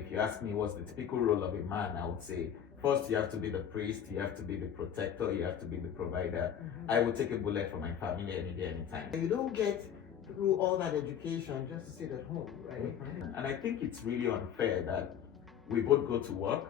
If you ask me what's the typical role of a man, I would say first you have to be the priest, you have to be the protector, you have to be the provider. I would take a bullet for my family any day, anytime. You don't get through all that education just to sit at home, right? And I think it's really unfair that we both go to work,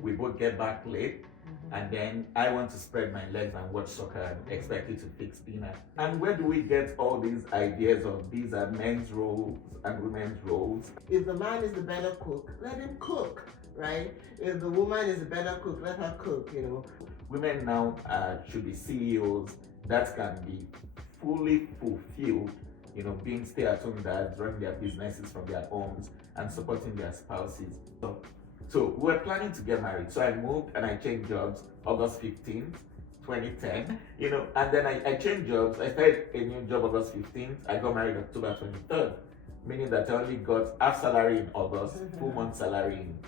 we both get back late, and then I want to spread my legs and watch soccer and expect you to fix dinner. And where do we get all these ideas of these are men's roles and women's roles? If the man is the better cook, let him cook, right? If the woman is the better cook, let her cook, Women now should be CEOs that can be fully fulfilled, being stay-at-home dads, running their businesses from their homes and supporting their spouses. So we were planning to get married. So I moved and I changed jobs August 15th, 2010, and then I changed jobs. I started a new job August 15th. I got married October 23rd, meaning that I only got half salary in August, full month salary in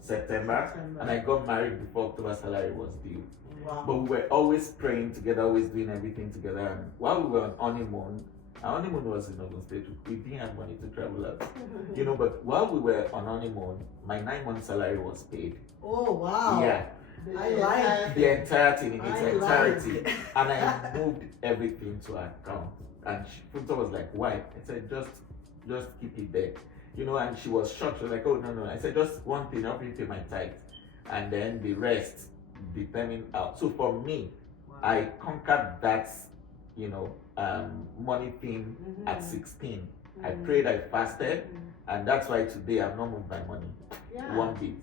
September, and I got married before October salary was due. Wow. But we were always praying together, always doing everything together. And while we were on honeymoon, our honeymoon was in Ogun State. We didn't have money to travel out, but while we were on honeymoon, my 9 month salary was paid. Oh, wow. Yeah. I like the entire thing in its entirety. Like And I moved everything to her account. And Funta was like, why? I said, just keep it there. And she was shocked. She was like, oh, no. I said, just one thing, help me pay my tithe. And then the rest determined out. So for me, I conquered that, money thing at 16. I prayed, I fasted, and that's why today I've not moved my money one bit.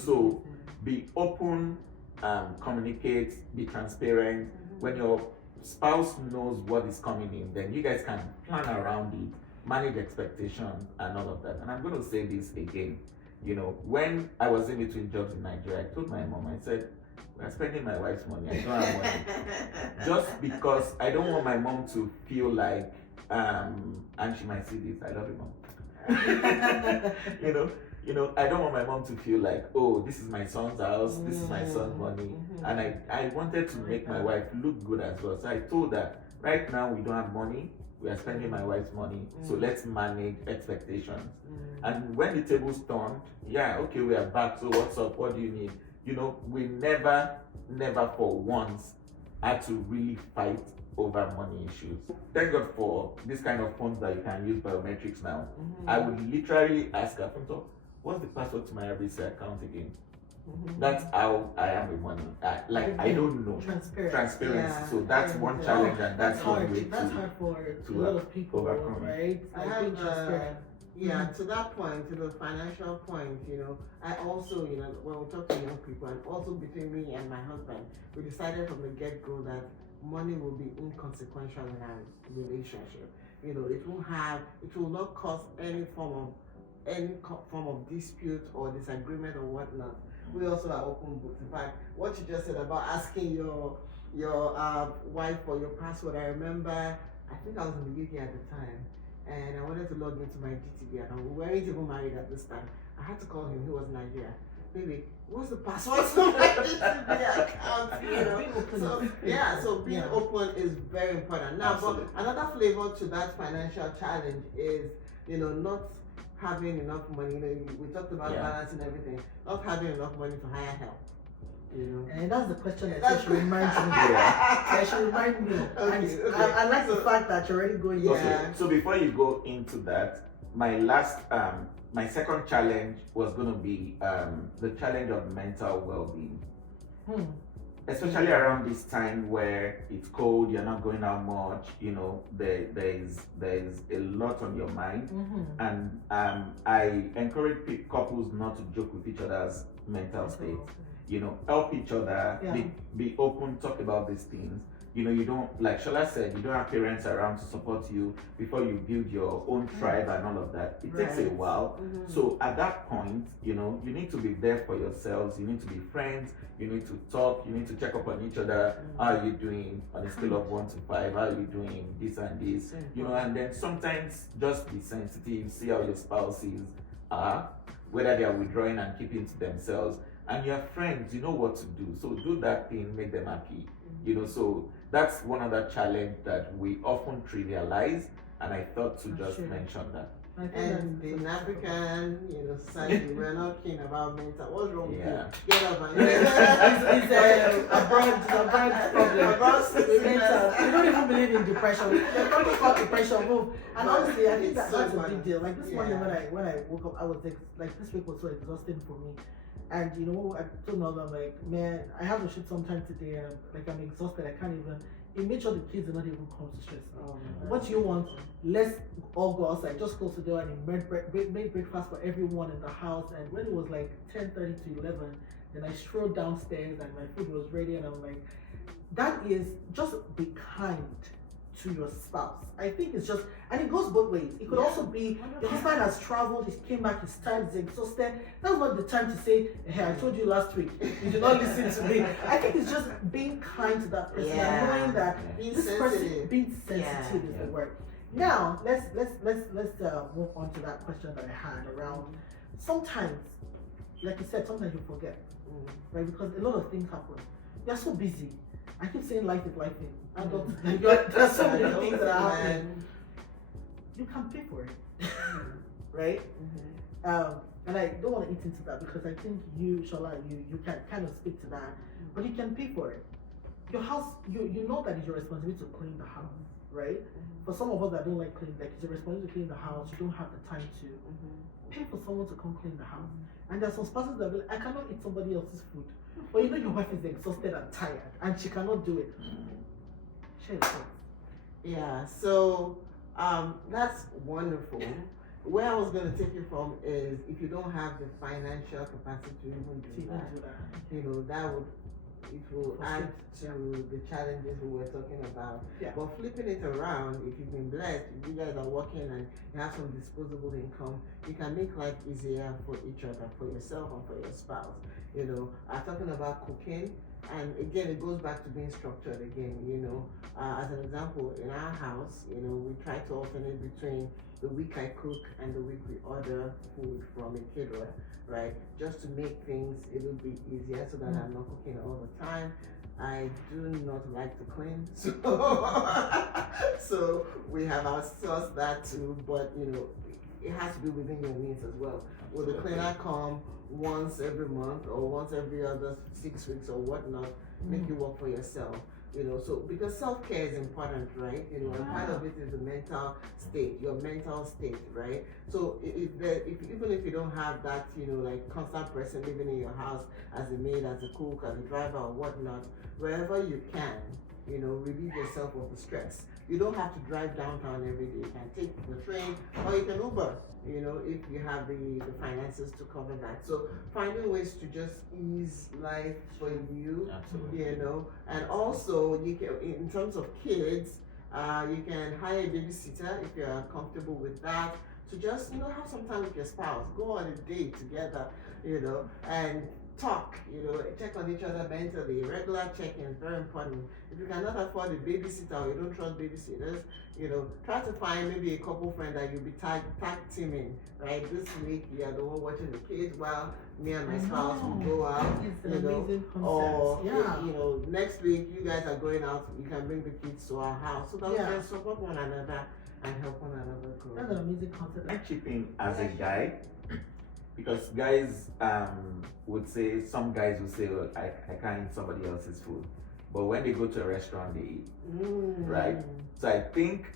So be open, communicate, be transparent. When your spouse knows what is coming in, then you guys can plan around it, manage expectations and all of that. And I'm going to say this again. When I was in between jobs in Nigeria, I told my mom, I said, we're spending my wife's money. I don't have money. Just because I don't want my mom to feel like, and she might see this, I love you, mom. I don't want my mom to feel like, oh, this is my son's house, this is my son's money. And I wanted to make my wife look good as well. So I told her, right now we don't have money, we are spending my wife's money, so let's manage expectations. And when the tables turned, okay, we are back, so what's up, what do you need? We never for once had to really fight over money issues. Thank God for this kind of phones that you can use biometrics now. I would literally ask her, what's the password to my RBC account again? That's how I am with money. I don't know. Transparency. Yeah. So that's one challenge, and that's one way that's hard for a lot of people, overcome. Right? I have to that point, to the financial point, I also, when we talk to young people, and also between me and my husband, we decided from the get-go that money will be inconsequential in our relationship. It will not cause any form of dispute or disagreement or whatnot. We also are open books. In fact, what you just said about asking your wife for your password, I remember, I think I was in the UK at the time, and I wanted to log into my GTB account. We weren't even married at this time. I had to call him. He was in Nigeria. Baby, what's the password to my GTB account? So being open is very important. Now, but another flavor to that financial challenge is, not having enough money. We talked about balancing everything. Not having enough money to hire help. And that's the question that should remind me. That should remind me. Okay. I like the fact that you're already going. Okay. So before you go into that, my second challenge was going to be the challenge of mental well-being. Especially around this time where it's cold, you're not going out much, there's a lot on your mind. And I encourage couples not to joke with each other's mental state. Help each other, be open, talk about these things. You don't, like Sola said, you don't have parents around to support you before you build your own tribe and all of that. It takes a while. So at that point, you need to be there for yourselves. You need to be friends. You need to talk. You need to check up on each other. How are you doing on a scale of 1 to 5? How are you doing this and this? And then sometimes just be sensitive. See how your spouses are, whether they are withdrawing and keeping to themselves. And your friends, you know what to do. So do that thing, make them happy. So that's one other challenge that we often trivialize, and I thought to just mention that. And in African, society, we're not keen about mental. What's wrong with you? Get up and it's a brand problem. We don't even believe in depression. They probably call depression move. And honestly, I think that's a big deal. Like this morning when I woke up, I was like this week was so exhausting for me. And I told my mother, I'm like, man, I have to shoot sometime today, and I'm exhausted. I can't even. It made sure the kids are not even come to stress me. What you want? Let's all go outside. Just close the door and made breakfast for everyone in the house. And when it was like 10:30 to 11, then I strolled downstairs and my food was ready. And I'm like, that is just be kind to your spouse. I think it's just, and it goes both ways. It could also be your husband has traveled, he came back, he's tired, he's exhausted. That's not the time to say, hey, I told you last week, you did not listen to me. I think it's just being kind to that person and knowing that this person being sensitive is the word. Now let's move on to that question that I had around. Sometimes, like you said, sometimes you forget, right? Because a lot of things happen. You're so busy. I keep saying life is life. There's so many things that are happening. You can pay for it, right? And I don't want to eat into that because I think you, Sola, you can kind of speak to that. But you can pay for it. Your house, you know that it's your responsibility to clean the house, right? For some of us that don't like clean, like it's your responsibility to clean the house. You don't have the time to pay for someone to come clean the house. And there's some spouses that will, I cannot eat somebody else's food. But your wife is exhausted and tired and she cannot do it. Share your thoughts. Yeah, so that's wonderful. Where I was going to take you from is if you don't have the financial capacity to even do that, it will add to the challenges we were talking about. Yeah. But flipping it around, if you've been blessed, if you guys are working and you have some disposable income, you can make life easier for each other, for yourself and for your spouse. I'm talking about cooking, and again, it goes back to being structured again. As an example, in our house, we try to alternate between the week I cook and the week we order food from a caterer, right? Just to make things a little bit easier so that I'm not cooking all the time. I do not like to clean, so we have outsourced that too, but it has to be within your means as well. Will the cleaner come once every month or once every other 6 weeks or whatnot? Make you work for yourself. So because self-care is important, right? And part of it is the mental state, your mental state, right? So even if you don't have that, like constant person living in your house as a maid, as a cook, as a driver or whatnot, wherever you can, relieve yourself of the stress. You don't have to drive downtown every day. You can take the train or you can Uber, if you have the finances to cover that. So finding ways to just ease life for you, and also you can, in terms of kids, you can hire a babysitter if you're comfortable with that, to just, have some time with your spouse, go on a date together, and talk, check on each other mentally. Regular check-in is very important. If you cannot afford a babysitter or you don't trust babysitters, try to find maybe a couple friend that you'll be tag teaming, right? This week you are the one watching the kids while me and my spouse will go out, or next week you guys are going out, you can bring the kids to our house so that we can support one another and help one another grow. That's an amazing concept. I chip in as a guy. Because guys would say, some guys would say, oh, I can't eat somebody else's food. But when they go to a restaurant, they eat. Right? So I think...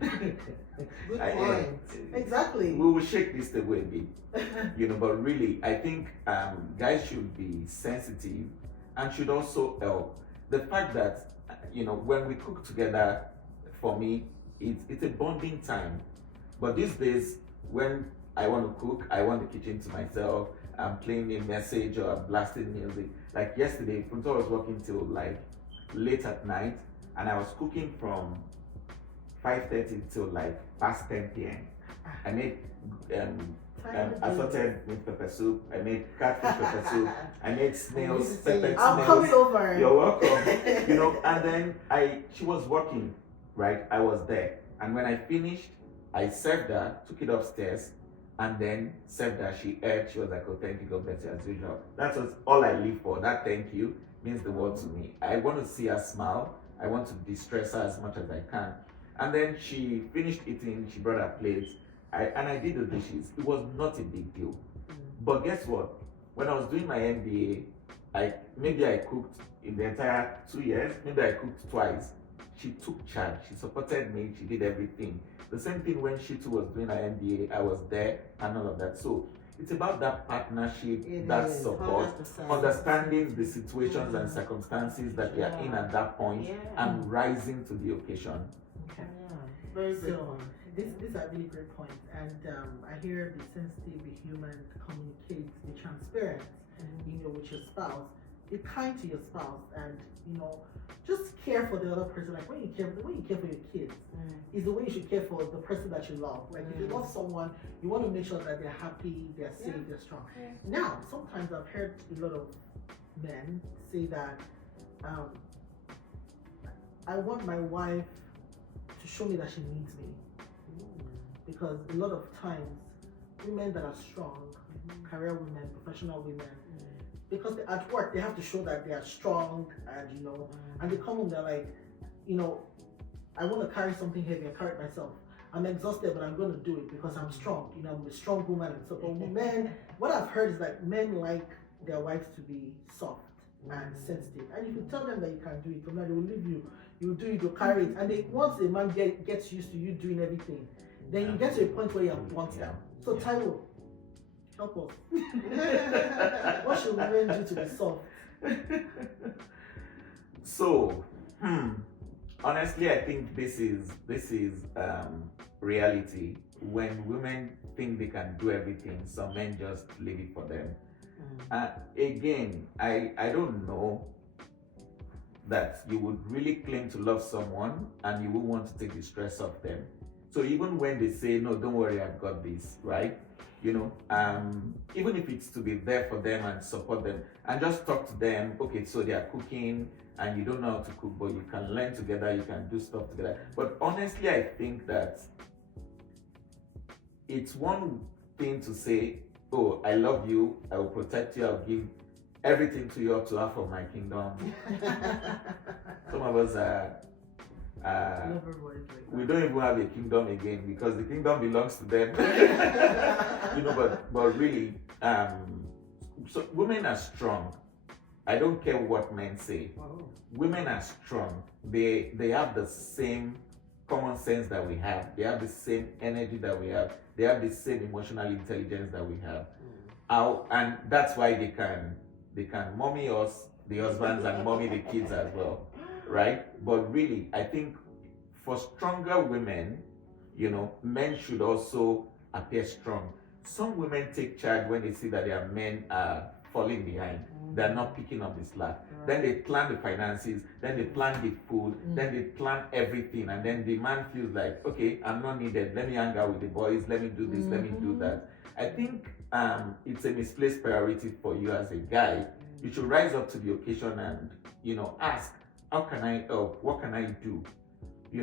Good point. Exactly. We will shake this the way it be. But really, I think guys should be sensitive and should also help. The fact that, when we cook together, for me, it's a bonding time. But these days, when I want to cook, I want the kitchen to myself, I'm playing a message or blasting music. Like yesterday, Punto was working till like late at night, and I was cooking from 5:30 till like past 10 p.m. I made assorted with pepper soup, I made catfish pepper soup, I made snails, peppered I'm snails. coming over. You're welcome. And then she was working, right? I was there. And when I finished, I served her, took it upstairs, and then served her. She ate. She was like, oh, thank you, God bless you, as usual. That was all I live for. That thank you means the world to me. I want to see her smile. I want to distress her as much as I can. And then she finished eating. She brought her plate. I did the dishes. It was not a big deal. But guess what? When I was doing my MBA, I cooked in the entire 2 years, maybe I cooked twice. She took charge, she supported me, she did everything. The same thing when she too was doing her MBA, I was there and all of that. So it's about that partnership, that support, 100%. understanding the situations and circumstances that you are in at that point, and rising to the occasion. Okay. Yeah, very good So one. these are really great points, and I hear be sensitive, be human, communicate, be transparent. With your spouse, be kind to your spouse, and just care for the other person. Like when you care for your kids, is the way you should care for the person that you love. Like if you love someone, you want to make sure that they're happy, they're safe, they're strong. Now, sometimes I've heard a lot of men say that I want my wife to show me that she needs me, because a lot of times women that are strong, career women, professional women, because at work they have to show that they are strong, and and they come home, they're like, I want to carry something heavy, I carry it myself. I'm exhausted, but I'm going to do it because I'm strong. I'm a strong woman. And so, but men, what I've heard is that men like their wives to be soft and sensitive, and if you tell them that you can do it, they will leave you. You do it, you carry it, and once a man gets used to you doing everything, then you get to a point where you want them. So Taiwo, help us. What should women do to be soft? So, honestly, I think this is reality. When women think they can do everything, some men just leave it for them. Again, I don't know that you would really claim to love someone and you will want to take the stress off them. So even when they say, no, don't worry, I've got this, right? Even if it's to be there for them and support them and just talk to them, okay, so they are cooking and you don't know how to cook, but you can learn together, you can do stuff together. But honestly, I think that it's one thing to say, oh, I love you, I will protect you, I'll give everything to you up to half of my kingdom. Some of us we don't even have a kingdom again because the kingdom belongs to them. But really, so women are strong. I don't care what men say. Women are strong. They have the same common sense that we have. They have the same energy that we have. They have the same emotional intelligence that we have. And that's why they can mommy us, the husbands, and mommy the kids as well, right? But really, I think for stronger women, men should also appear strong. Some women take charge when they see that their men are falling behind. They're not picking up the slack. Then they plan the finances, then they plan the food, then they plan everything, and then the man feels like, okay, I'm not needed. Let me hang out with the boys. Let me do this. Let me do that. I think it's a misplaced priority for you as a guy. You should rise up to the occasion and ask, how can I help? What can I do?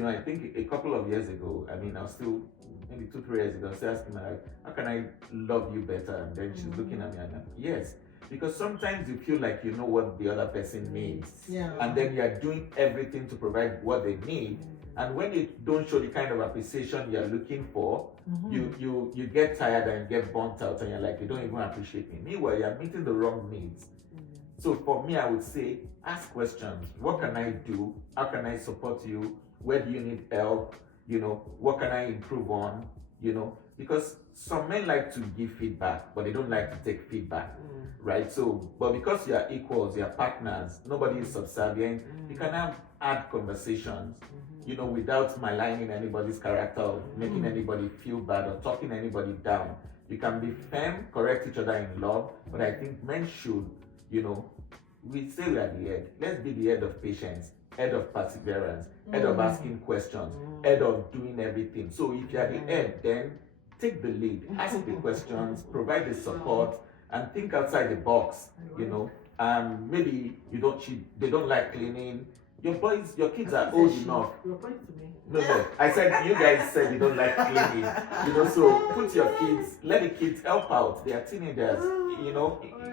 I think a couple of years ago, I was still maybe 2-3 years ago, I was asking my wife, how can I love you better? And then she's looking at me and I'm, yes. Because sometimes you feel like you know what the other person needs. And then you are doing everything to provide what they need. And when you don't show the kind of appreciation you're looking for, you get tired and get burnt out and you're like, you don't even appreciate me. Meanwhile, you're meeting the wrong needs. So for me, I would say, ask questions. What can I do? How can I support you? Where do you need help? What can I improve on? Because some men like to give feedback, but they don't like to take feedback, right? So, but because you are equals, you are partners, nobody is subservient, you can have hard conversations, without maligning anybody's character or making anybody feel bad or talking anybody down. You can be firm, correct each other in love, but I think men should, we say we are the head. Let's be the head of patience, head of perseverance, head of asking questions, head of doing everything. So if you are the head, then take the lead, ask the questions, provide the support, and think outside the box. Maybe they don't like cleaning. Your kids are old enough. You're pointing to me. No. I said you guys said you don't like cleaning. So put your kids, let the kids help out. They are teenagers.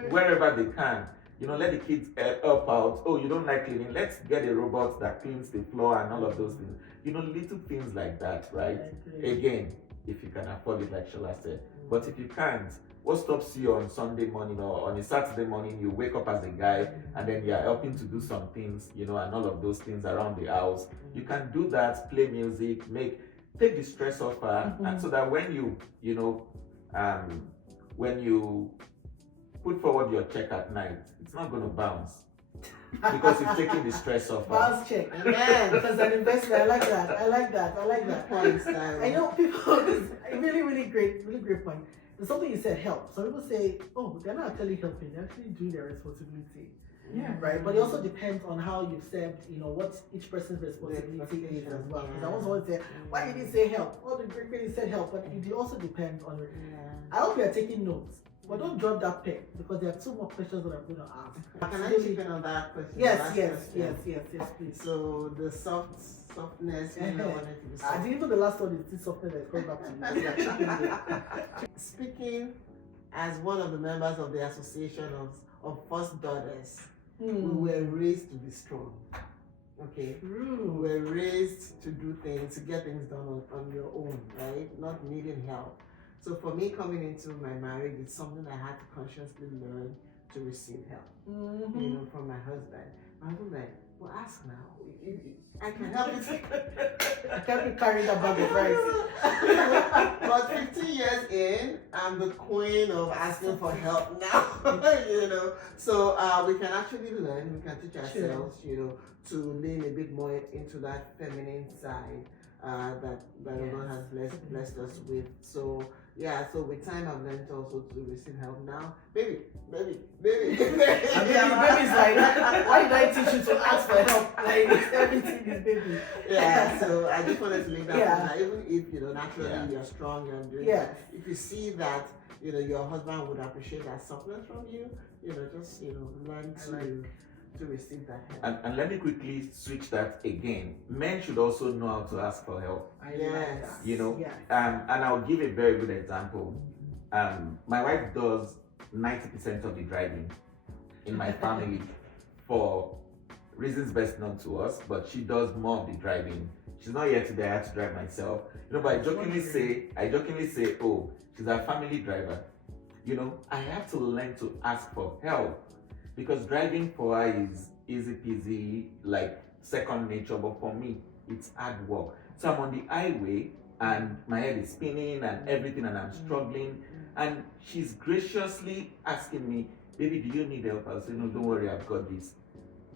Wherever they can. Let the kids help out. Oh, you don't like cleaning? Let's get a robot that cleans the floor and all of those things. Little things like that, right? Again, if you can afford it, like Shola said. But if you can't, what stops you on Sunday morning or on a Saturday morning? You wake up as a guy and then you're helping to do some things, and all of those things around the house. You can do that, play music, take the stress off her, and so that when when you put forward your check at night, it's not going to bounce because you've taken the stress off her. Bounce check. Amen. Because an investment, I like that. Points, I know people, it's a really great point. There's something you said, help. Some people say, oh, they're not actually helping, they're actually doing their responsibility. Yeah. Right? But it also depends on how you've said, what each person's responsibility is as well. Because I was always say, why did he say help? Oh, the great lady said help, but it also depends on it. I hope you're taking notes. But don't drop that pen because there are 2 more questions that I'm going to ask. Can I chip in on that question? Yes, please. So the softness, wanted to be soft. I didn't know the last one is this softness that is coming back to you. Speaking as one of the members of the Association of First Daughters, we were raised to be strong. Okay, we were raised to do things, to get things done on your own, right? Not needing help. So for me, coming into my marriage, it's something I had to consciously learn to receive help, from my husband. I was like, well, ask now. I can help you. I can't be carrying that bag of rice. But 15 years in, I'm the queen of asking for help now. So we can actually learn, we can teach ourselves, to lean a bit more into that feminine side that the Lord has blessed us with. So with time I've learned also to receive help now. Baby. Baby's like, why did I teach you to ask for help? Like, everything is baby. Yeah, so I just wanted to leave that even if, naturally you're strong, you're doing that. If you see that, your husband would appreciate that softness from you, just, learn to receive that help. And let me quickly switch that again. Men should also know how to ask for help. And I'll give a very good example. My wife does 90% of the driving in my family for reasons best known to us, but she does more of the driving. She's not here today, I have to drive myself. But I jokingly say, oh, she's a family driver. I have to learn to ask for help. Because driving for her is easy peasy, like second nature, but for me, it's hard work. So I'm on the highway and my head is spinning and everything and I'm struggling. And she's graciously asking me, baby, do you need help? I'll say, no, don't worry, I've got this.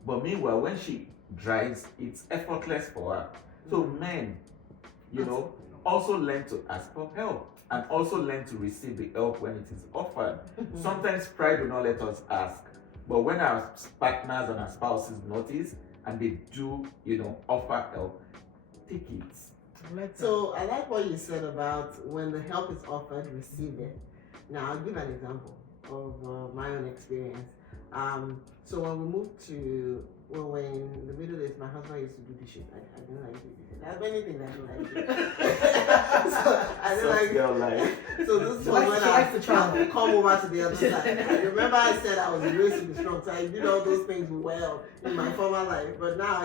But meanwhile, when she drives, it's effortless for her. So men, also learn to ask for help and also learn to receive the help when it is offered. Sometimes pride will not let us ask. But when our partners and our spouses notice and they do, offer help, take it. So I like what you said about when the help is offered, receive it. Now I'll give an example of my own experience. So when we moved to, when we're in the Middle East, my husband used to do dishes. I didn't like doing dishes. There are many things I didn't like doing. So I didn't like. Girl life. So this was when I come over to the other side. I remember I said I was raised to be strong, so I did all those things well in my former life. But now,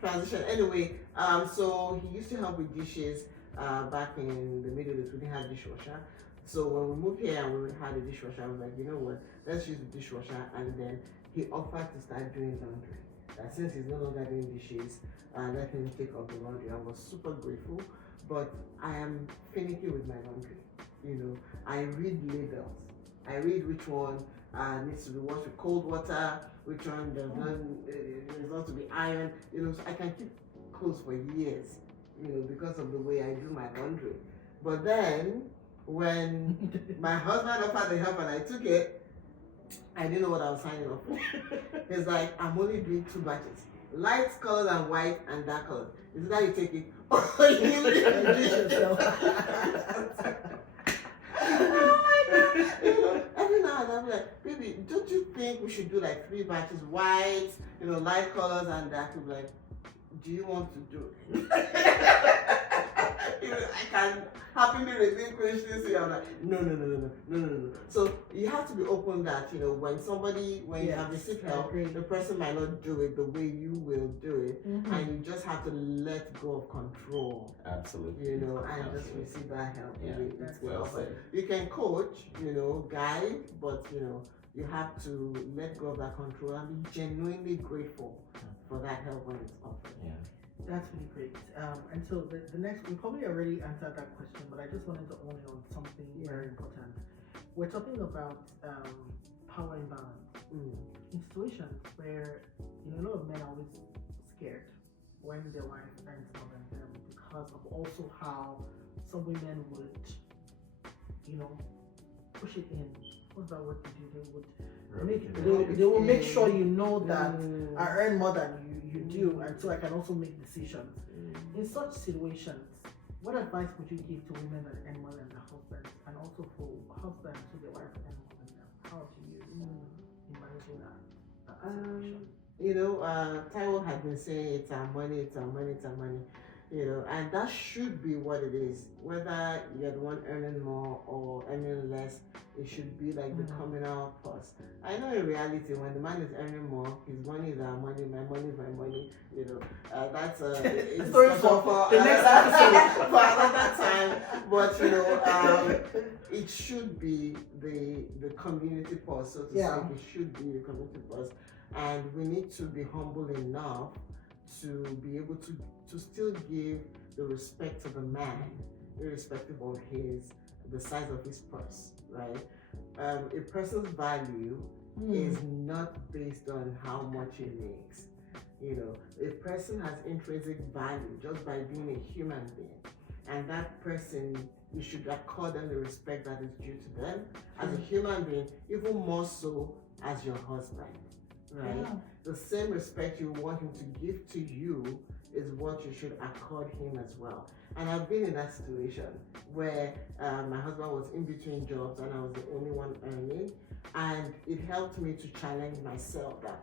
transition. Anyway, so he used to help with dishes back in the Middle East. We didn't have dishwasher. So when we moved here and we had a dishwasher, I was like, you know what? Let's use the dishwasher. And then he offered to start doing laundry. That since he's no longer doing dishes, let him take up the laundry. I was super grateful, but I am finicky with my laundry. I read labels. I read which one needs to be washed with cold water, which one does not to be ironed. So I can keep clothes for years, because of the way I do my laundry. But then when my husband offered the help and I took it, I didn't know what I was signing up for. It's like, I'm only doing 2 batches. Light colors and white and dark colors. Is that you take it? Or you do yourself? Oh my God. Every now and then I'm like, baby, don't you think we should do like 3 batches? White, light colors and dark. I'm like, do you want to do it? I can happily relinquish this here. I'm like, no. So you have to be open that, when you have received help, the person might not do it the way you will do it. And you just have to let go of control. Absolutely. And Absolutely. just receive that help. Yeah, It's well said. You can coach, guide, but you have to let go of that control and be genuinely grateful for that help when it's offered. Yeah. That's really great. And so the next, we probably already answered that question, but I just wanted to own on something very important. We're talking about power imbalance in situations where a lot of men are always scared when their wife earns more than them because of also how some women would, push it in. What's that word to do? They will make sure that I earn more than you do, and so I can also make decisions. In such situations, what advice would you give to women that earn more than their husbands, and also for husbands who their wife earn more than them? How do you in managing that situation? Taiwo had been saying it's our money, and that should be what it is. Whether you're the one earning more or earning less, it should be like the communal plus. I know in reality, when the man is earning more, his money is our money, my money is my money. That's a story for the next episode for another time. But it should be the community plus, so to say. It should be the community plus, and we need to be humble enough to be able to still give the respect to the man, irrespective of the size of his purse, right? A person's value is not based on how much he makes. A person has intrinsic value just by being a human being, and that person, you should accord them the respect that is due to them as a human being, even more so as your husband, right? Yeah. The same respect you want him to give to you is what you should accord him as well. And I've been in that situation where my husband was in between jobs and I was the only one earning, and it helped me to challenge myself that,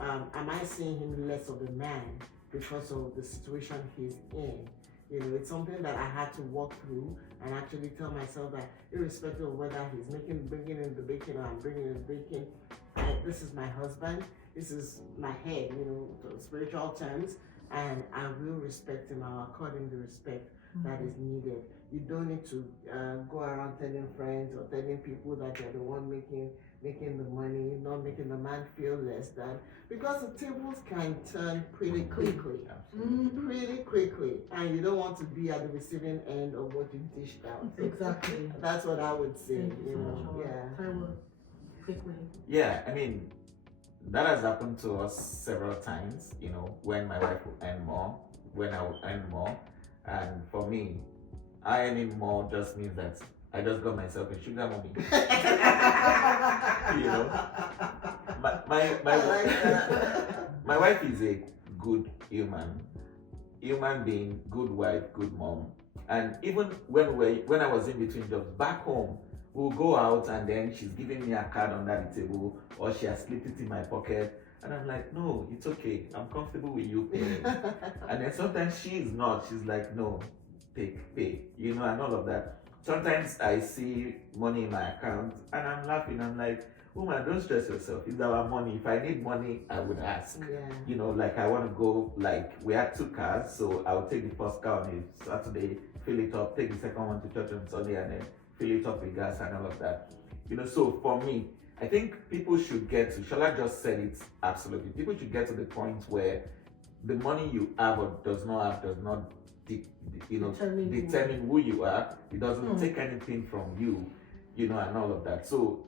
am I seeing him less of a man because of the situation he's in? It's something that I had to walk through and actually tell myself that irrespective of whether he's bringing in the bacon or I'm bringing in the bacon, this is my husband, this is my head, spiritual terms, and I will respect him. I'll accord him the respect that is needed. You don't need to go around telling friends or telling people that you're the one making the money, not making the man feel less than, because the tables can turn pretty quickly. Pretty quickly, and you don't want to be at the receiving end of what you dished out. Exactly. That's what I would say. Quickly. Yeah, I mean, that has happened to us several times, when my wife will earn more, when I will earn more. And for me, earning more just means that I just got myself a sugar mommy. My wife is a good human being, good wife, good mom. And even when I was in between jobs back home, we'll go out and then she's giving me a card under the table, or she has slipped it in my pocket, and I'm like, no, it's okay, I'm comfortable with you paying. And then sometimes she's not, she's like, no, pay, and all of that. Sometimes I see money in my account and I'm laughing, I'm like, woman, don't stress yourself, it's our money. If I need money, I would ask. Like I want to go, like we had 2 cars, so I'll take the first car on a Saturday, fill it up, take the second one to church on Sunday, and then fill it up with gas and all of that. So for me, I think people should get to, Shola just said it absolutely, people should get to the point where the money you have or does not determine who you are. It doesn't take anything from you, and all of that. So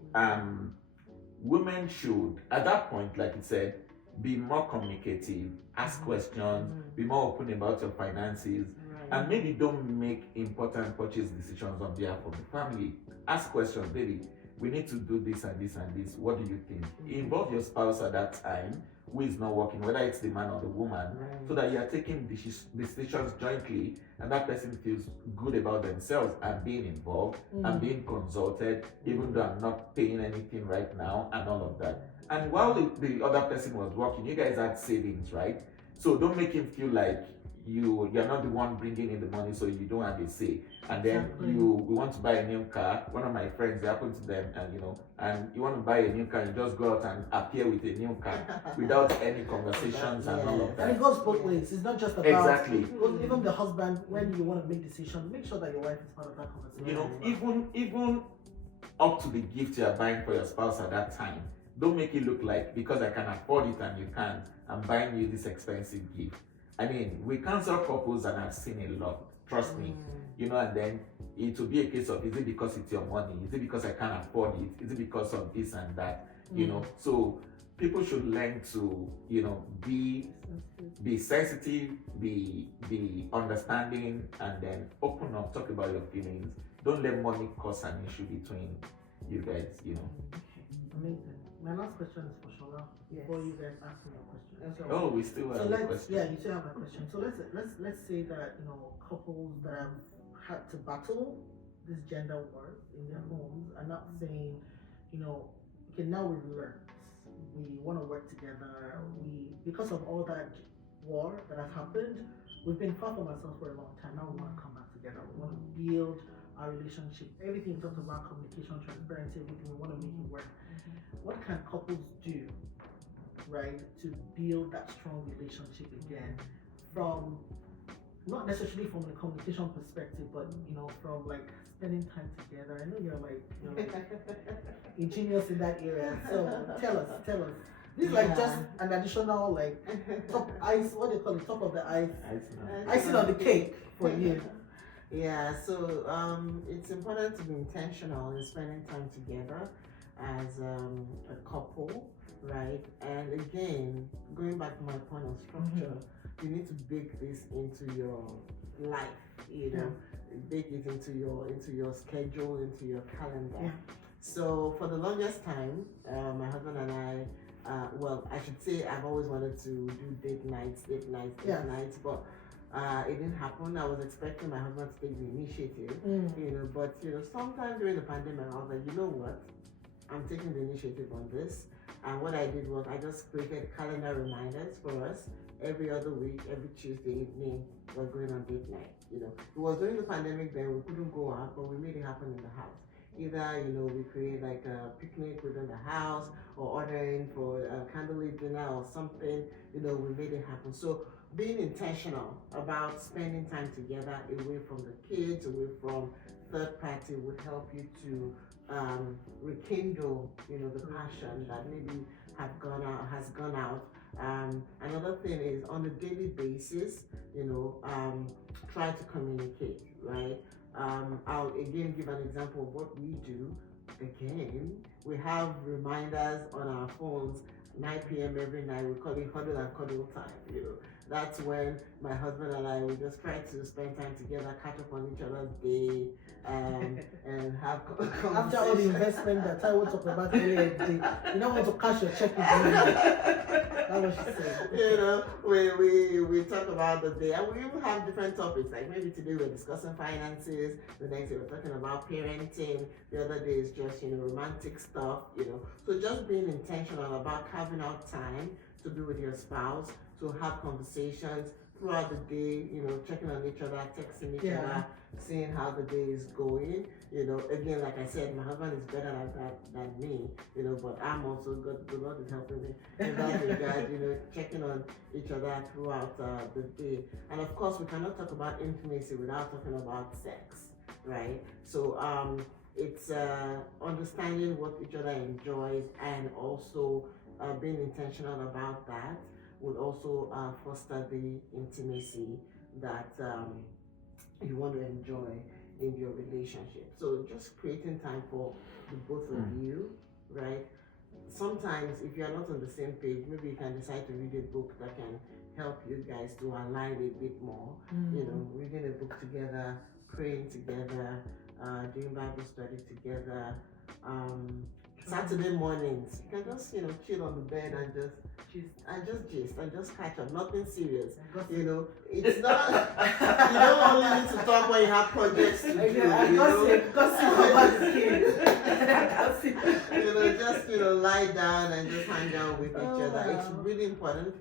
women should, at that point, like you said, be more communicative, ask questions, be more open about your finances, and maybe don't make important purchase decisions on behalf of the family. Ask questions, baby, we need to do this and this and this. What do you think? Involve your spouse at that time, who is not working, whether it's the man or the woman, so that you are taking decisions jointly, and that person feels good about themselves and being involved and being consulted, even though I'm not paying anything right now, and all of that. And while the other person was working, you guys had savings, right? So don't make him feel like you're not the one bringing in the money, so you don't have a say. And then Exactly. we want to buy a new car. One of my friends, it happened to them, and and you want to buy a new car, you just go out and appear with a new car without any conversations and all of And that. it goes both ways. It's not just about Exactly. even the husband. When you want to make decisions, make sure that your wife is part of that conversation. Even up to the gift you're buying for your spouse at that time, don't make it look like because I can afford it and you can't, I'm buying you this expensive gift. I mean, we counsel couples and I've seen a lot, trust me, and then it will be a case of, is it because it's your money? Is it because I can't afford it? Is it because of this and that? So people should learn to, be sensitive, be understanding, and then open up, talk about your feelings. Don't let money cause an issue between you guys, Amazing. My last question is for Sola. Before you guys ask me a question. Oh, we still have a question. Yeah, you still have a question. So let's say that couples that have had to battle this gender wars in their homes are not saying, okay, now we've learned, we want to work together. Because of all that war that has happened, we've been far from ourselves for a long time. Now we want to come back together. We want to build our relationship. Everything you talked about, communication, transparency, everything, we want to make it work. What can couples do, right, to build that strong relationship again, from not necessarily from a communication perspective, but from like spending time together? I know you're like ingenious in that area, so tell us. This is like just an additional top ice, what do you call it, top of the ice, icing on the cake for you. Yeah, so it's important to be intentional in spending time together as a couple, right? And again, going back to my point of structure, you need to bake this into your life, bake it into your schedule, into your calendar. Yeah. So for the longest time, my husband and I should say I've always wanted to do date nights, but it didn't happen. I was expecting my husband to take the initiative, but sometime during the pandemic, I was like, you know what? I'm taking the initiative on this. And what I did was I just created calendar reminders for us every other week, every Tuesday evening, we're going on date night. It was during the pandemic then, we couldn't go out, but we made it happen in the house. Either, we create like a picnic within the house or ordering for a candlelit dinner or something, we made it happen. So being intentional about spending time together away from the kids, away from third party would help you to rekindle, the passion that maybe has gone out. Another thing is on a daily basis, try to communicate, right? I'll again give an example of what we do. Again, we have reminders on our phones, 9 p.m. every night. We call it huddle and cuddle time, That's when my husband and I will just try to spend time together, catch up on each other's day, and have conversations. After all the investment that Taiwo talked about earlier today, you don't want to cash your check with me. That's what she said. We talk about the day, and we even have different topics. Like maybe today we're discussing finances, the next day we're talking about parenting, the other day is just romantic stuff. So just being intentional about carving out time to be with your spouse, to have conversations throughout the day, checking on each other, texting each other, seeing how the day is going. Again, like I said, my husband is better at that than me, but I'm also good. The Lord is helping me in that regard, checking on each other throughout the day. And of course, we cannot talk about intimacy without talking about sex, right? So it's understanding what each other enjoys and also being intentional about that would also foster the intimacy that you want to enjoy in your relationship. So just creating time for the both of you, right? Sometimes if you're not on the same page, maybe you can decide to read a book that can help you guys to align a bit more. Reading a book together, praying together, doing Bible study together, Saturday mornings, you can just chill on the bed and just gist and just catch up. Nothing serious. It's not. You don't only need to talk when you have projects to do. Gossip about the kids. Just lie down and just hang out with each other. It's really important.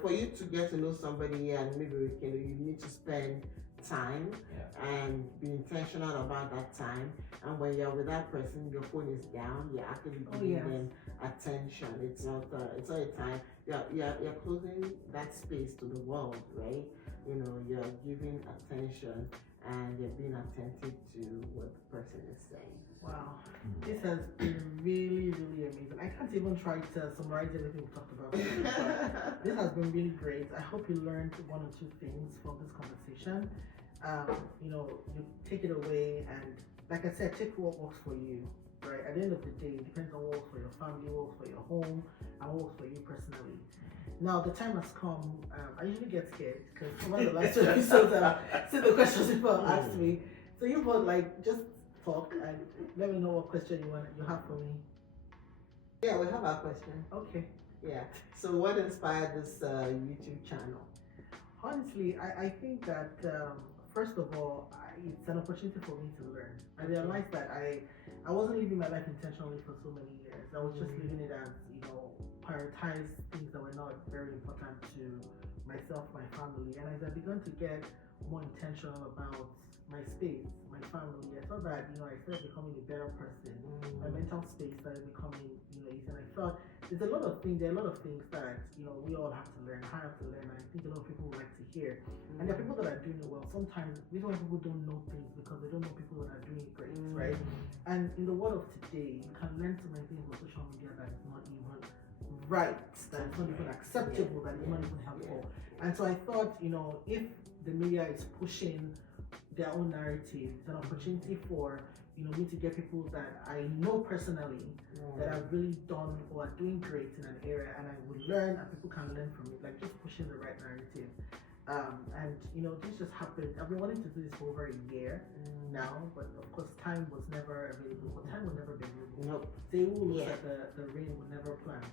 For you to get to know somebody, and maybe you need to spend time and be intentional about that time. And when you're with that person, your phone is down. You're actually giving them attention. It's not a time. You're closing that space to the world, right? You're giving attention and you're being attentive to what the person is saying. Wow, this has been really, really amazing. I can't even try to summarize everything we talked about. This has been really great. I hope you learned one or two things from this conversation. You take it away, and like I said, take what works for you, right? At the end of the day, it depends on what works for your family, what works for your home, and what works for you personally. Now, the time has come. I usually get scared because over the last two episodes, I've seen the questions people asked me. So you both just talk and let me know what question you have for me. Yeah, we have our question. Okay. Yeah. So what inspired this YouTube channel? Honestly, I think that first of all, it's an opportunity for me to learn. I realized that I wasn't living my life intentionally for so many years. I was just living it as, prioritize things that were not very important to myself, my family. And as I began to get more intentional about my space, my family, I thought that, I started becoming a better person. My mental space started becoming, easy. And I thought there are a lot of things that, we all have to learn. I have to learn. And I think a lot of people would like to hear. And there are people that are doing it well. Sometimes, reason why people don't know things because they don't know people that are doing it great, right? And in the world of today, you can learn so many things on social media that is not even right, that is not even acceptable, that is not even helpful. And so I thought, if the media is pushing their own narrative, it's an opportunity for me to get people that I know personally that have really done or are doing great in an area, and I would learn and people can learn from it, like just pushing the right narrative. And this just happened. I've been wanting to do this for over a year now, but of course time was never available. But time will never be available. Taiwo looks at the rain will never plant.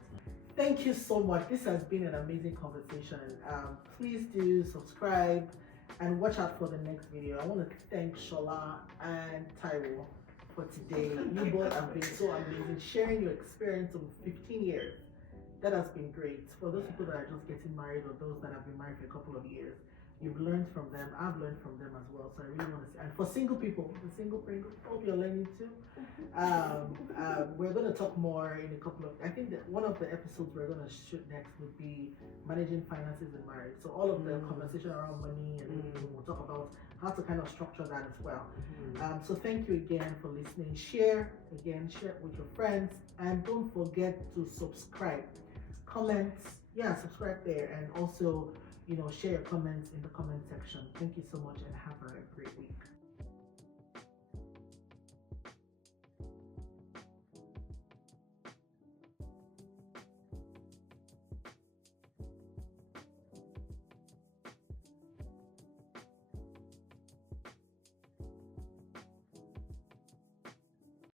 Thank you so much. This has been an amazing conversation. Please do subscribe and watch out for the next video. I want to thank Sola and Taiwo for today. You both have been so amazing, sharing your experience of 15 years. That has been great. For those people that are just getting married or those that have been married for a couple of years, you've learned from them. I've learned from them as well. So I really want to say, and for single people, hope you're learning too. We're going to talk more in a couple of, I think that one of the episodes we're going to shoot next would be managing finances in marriage. So all of the conversation around money and everything, we'll talk about how to kind of structure that as well. So thank you again for listening. Share with your friends, and don't forget to subscribe. Comments, subscribe there, and also share your comments in the comment section. Thank you so much and have a great week.